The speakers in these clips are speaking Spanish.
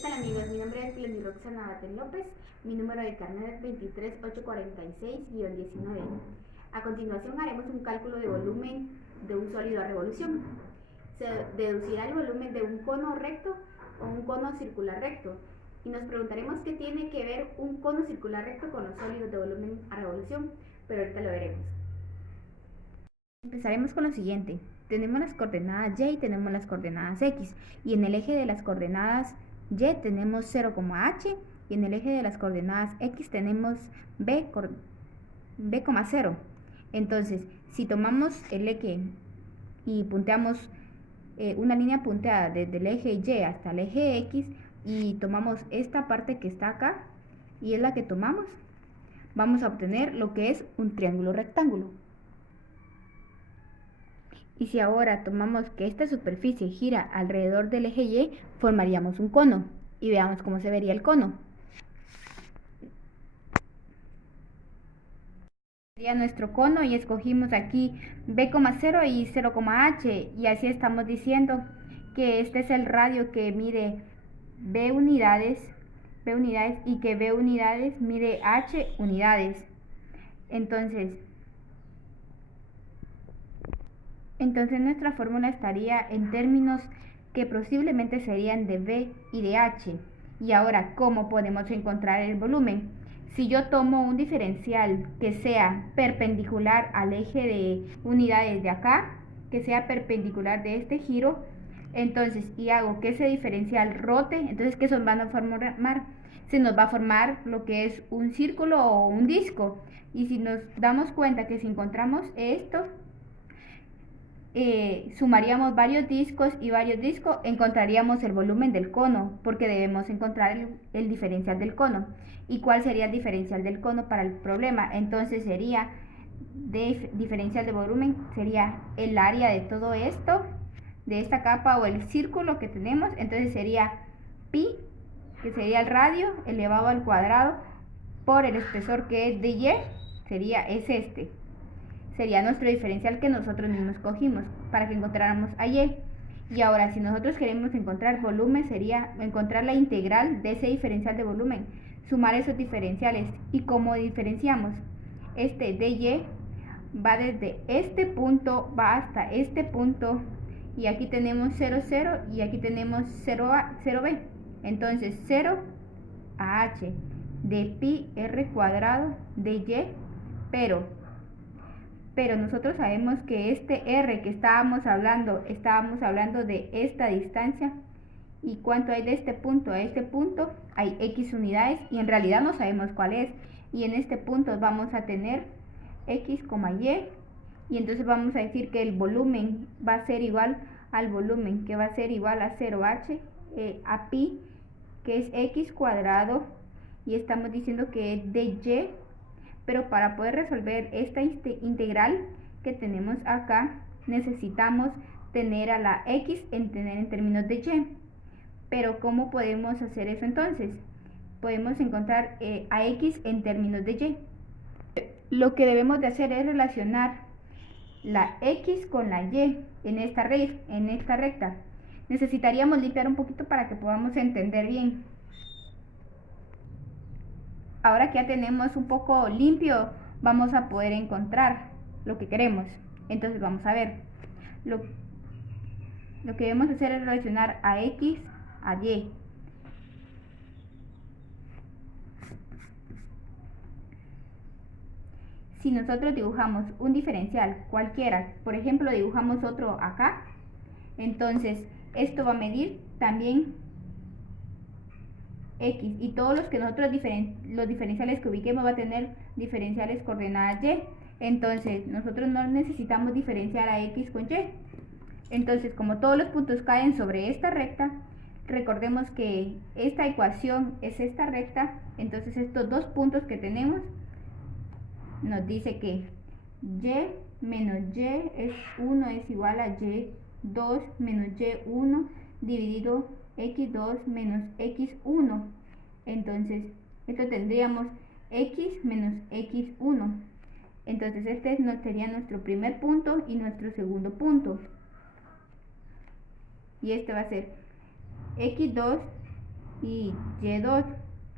tal amigos? Mi nombre es Glendy Roxana Batel López, mi número de carnet es 23846-19. A continuación haremos un cálculo de volumen de un sólido a revolución. Se deducirá el volumen de un cono recto o un cono circular recto y nos preguntaremos qué tiene que ver un cono circular recto con los sólidos de volumen a revolución, pero ahorita lo veremos. Empezaremos con lo siguiente. Tenemos las coordenadas y tenemos las coordenadas x, y en el eje de las coordenadas y tenemos 0,h y en el eje de las coordenadas x tenemos b,0. Entonces, si tomamos el eje y punteamos una línea punteada desde el eje y hasta el eje x y tomamos esta parte que está acá y es la que tomamos, vamos a obtener lo que es un triángulo rectángulo. Y si ahora tomamos que esta superficie gira alrededor del eje Y, formaríamos un cono. Y veamos cómo se vería el cono. Sería nuestro cono y escogimos aquí B,0 y 0,h. Y así estamos diciendo que este es el radio que mide B unidades y que B unidades mide H unidades. Entonces nuestra fórmula estaría en términos que posiblemente serían de B y de H. Y ahora, ¿cómo podemos encontrar el volumen? Si yo tomo un diferencial que sea perpendicular al eje de unidades de acá, que sea perpendicular de este giro, entonces, y hago que ese diferencial rote, entonces, ¿qué se nos van a formar? Se nos va a formar lo que es un círculo o un disco. Y si nos damos cuenta que si encontramos esto, sumaríamos varios discos encontraríamos el volumen del cono, porque debemos encontrar el diferencial del cono. ¿Y cuál sería el diferencial del cono para el problema? Entonces sería diferencial de volumen, sería el área de todo esto, de esta capa o el círculo que tenemos. Entonces sería pi, que sería el radio elevado al cuadrado por el espesor que es de y, es este. Sería nuestro diferencial que nosotros mismos cogimos para que encontráramos a y. Y ahora, si nosotros queremos encontrar volumen, sería encontrar la integral de ese diferencial de volumen, sumar esos diferenciales. ¿Y cómo diferenciamos? Este de y va desde este punto, va hasta este punto, y aquí tenemos 0, 0, y aquí tenemos 0b. Entonces, 0 a h de pi r cuadrado de y, pero nosotros sabemos que este r que estábamos hablando de esta distancia, y cuánto hay de este punto a este punto, hay x unidades, y en realidad no sabemos cuál es, y en este punto vamos a tener x, y entonces vamos a decir que el volumen va a ser igual al volumen, que va a ser igual a 0h a pi, que es x cuadrado, y estamos diciendo que es de y. Pero para poder resolver esta integral que tenemos acá, necesitamos tener a la x en términos de y. Pero ¿cómo podemos hacer eso entonces? Podemos encontrar a x en términos de y. Lo que debemos de hacer es relacionar la x con la y en esta recta. Necesitaríamos limpiar un poquito para que podamos entender bien. Ahora que ya tenemos un poco limpio, vamos a poder encontrar lo que queremos. Entonces vamos a ver. Lo que debemos hacer es relacionar a x a y. Si nosotros dibujamos un diferencial cualquiera, por ejemplo dibujamos otro acá, entonces esto va a medir también x, y todos los que nosotros los diferenciales que ubiquemos va a tener diferenciales coordenadas y. Entonces nosotros no necesitamos diferenciar a x con y. Entonces, como todos los puntos caen sobre esta recta, recordemos que esta ecuación es esta recta. Entonces estos dos puntos que tenemos nos dice que y menos y es 1 es igual a y2 menos y1 dividido x2 menos x1. Entonces esto tendríamos x menos x1. Entonces este sería nuestro primer punto y nuestro segundo punto, y este va a ser x2 y y2,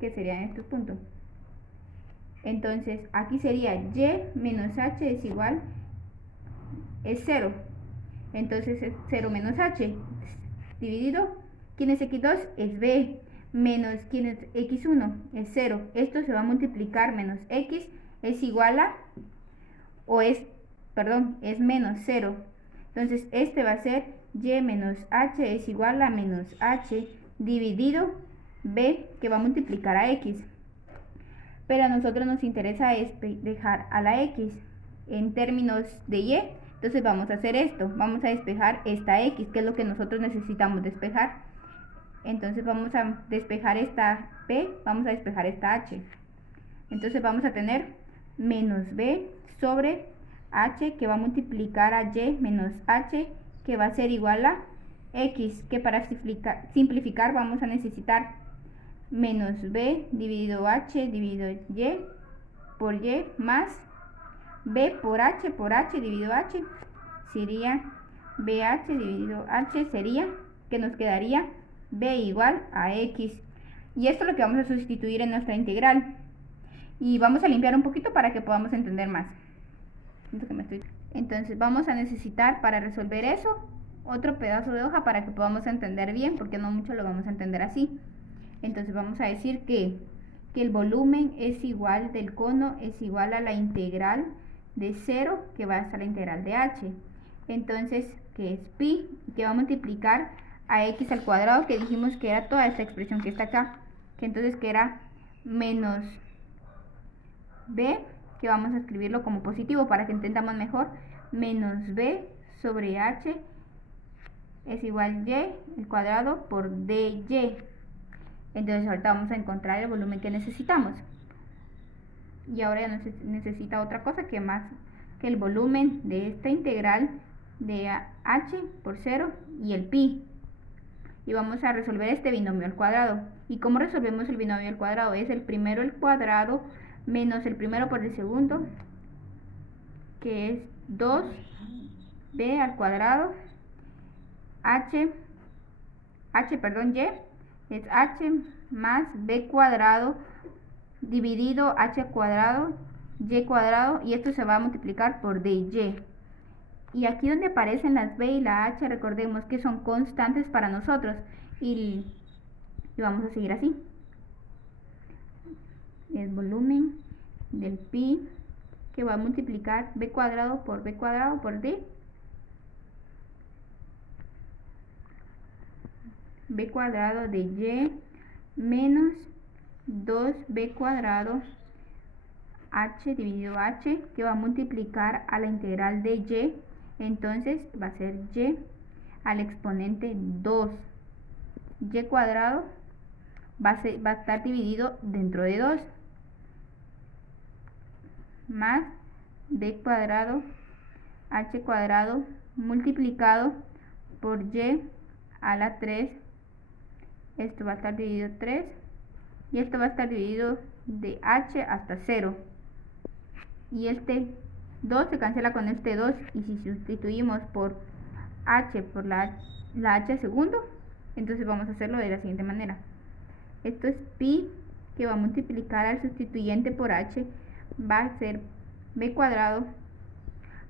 que serían estos puntos. Entonces aquí sería y menos h es igual, es 0. Entonces es 0 menos h dividido, ¿quién es x2? Es b, menos ¿quién es x1? Es 0. Esto se va a multiplicar, menos x es igual a, es menos 0. Entonces este va a ser y menos h es igual a menos h dividido b, que va a multiplicar a x. Pero a nosotros nos interesa despejar a la x en términos de y. Entonces vamos a hacer esto, vamos a despejar esta x, que es lo que nosotros necesitamos despejar. Entonces vamos a despejar esta b, vamos a despejar esta h. Entonces vamos a tener menos b sobre h, que va a multiplicar a y menos h, que va a ser igual a x, que para simplificar vamos a necesitar menos b dividido h dividido y por y, más b por h dividido h, sería bh dividido h, sería que nos quedaría b igual a x. Y esto es lo que vamos a sustituir en nuestra integral. Y vamos a limpiar un poquito para que podamos entender más. Entonces vamos a necesitar, para resolver eso, otro pedazo de hoja para que podamos entender bien, porque no mucho lo vamos a entender así. Entonces vamos a decir que el volumen es igual del cono, es igual a la integral de 0, que va a ser la integral de h. Entonces, que es pi, que va a multiplicar a x al cuadrado, que dijimos que era toda esta expresión que está acá, que entonces que era menos b, que vamos a escribirlo como positivo para que entendamos mejor, menos b sobre h es igual y al cuadrado por dy. Entonces ahorita vamos a encontrar el volumen que necesitamos. Y ahora ya necesita otra cosa que más que el volumen de esta integral de h por 0 y el pi. Y vamos a resolver este binomio al cuadrado. ¿Y cómo resolvemos el binomio al cuadrado? Es el primero al cuadrado menos el primero por el segundo, que es 2b al cuadrado, y es h más b cuadrado dividido h cuadrado, y cuadrado, y esto se va a multiplicar por dy. Y aquí donde aparecen las b y la h, recordemos que son constantes para nosotros, y vamos a seguir así. El volumen del pi, que va a multiplicar b cuadrado por d, b cuadrado de y menos 2b cuadrado h dividido h, que va a multiplicar a la integral de y. Entonces va a ser y al exponente 2. Y cuadrado va a estar dividido dentro de 2, más b cuadrado h cuadrado multiplicado por y a la 3. Esto va a estar dividido 3 y esto va a estar dividido de h hasta 0. Y este 2 se cancela con este 2, y si sustituimos por h por la h segundo, entonces vamos a hacerlo de la siguiente manera. Esto es pi, que va a multiplicar al sustituyente por h, va a ser b cuadrado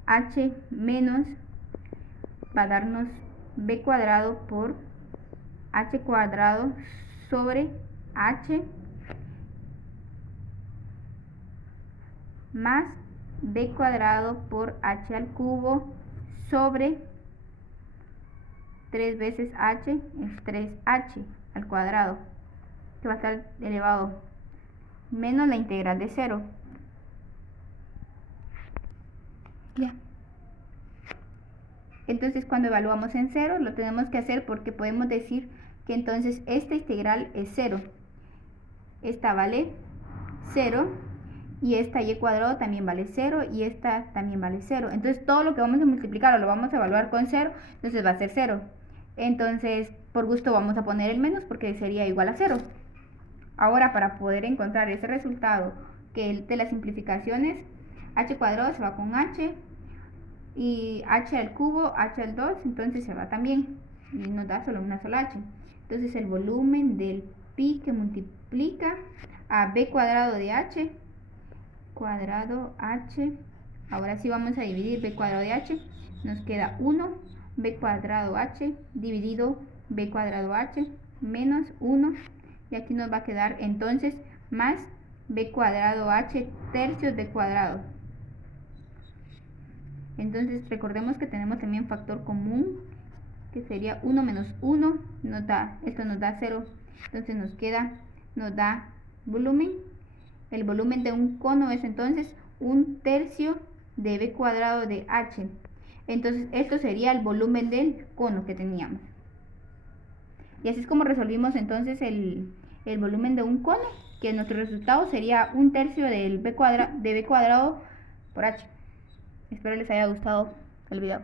h menos, va a darnos b cuadrado por h cuadrado sobre h más b cuadrado por h al cubo sobre 3 veces h es 3h al cuadrado, que va a estar elevado menos la integral de 0. Ya. Entonces cuando evaluamos en 0 lo tenemos que hacer porque podemos decir que entonces esta integral es 0. Esta vale 0 y esta y cuadrado también vale 0 y esta también vale 0. Entonces todo lo que vamos a multiplicar o lo vamos a evaluar con 0, entonces va a ser 0. Entonces por gusto vamos a poner el menos porque sería igual a 0. Ahora para poder encontrar ese resultado que de las simplificaciones, h cuadrado se va con h y h al cubo, h al 2, entonces se va también y nos da solo una sola h. Entonces el volumen del pi que multiplica a b cuadrado de h, cuadrado h. Ahora sí vamos a dividir b cuadrado de h. Nos queda 1 b cuadrado h dividido b cuadrado h menos 1. Y aquí nos va a quedar entonces más b cuadrado h tercios b cuadrado. Entonces recordemos que tenemos también factor común, que sería 1 menos 1, esto nos da 0. Entonces nos da volumen. El volumen de un cono es entonces 1/3 de b cuadrado de h. Entonces esto sería el volumen del cono que teníamos. Y así es como resolvimos entonces el volumen de un cono, que nuestro resultado sería 1/3 de b cuadrado por h. Espero les haya gustado el video.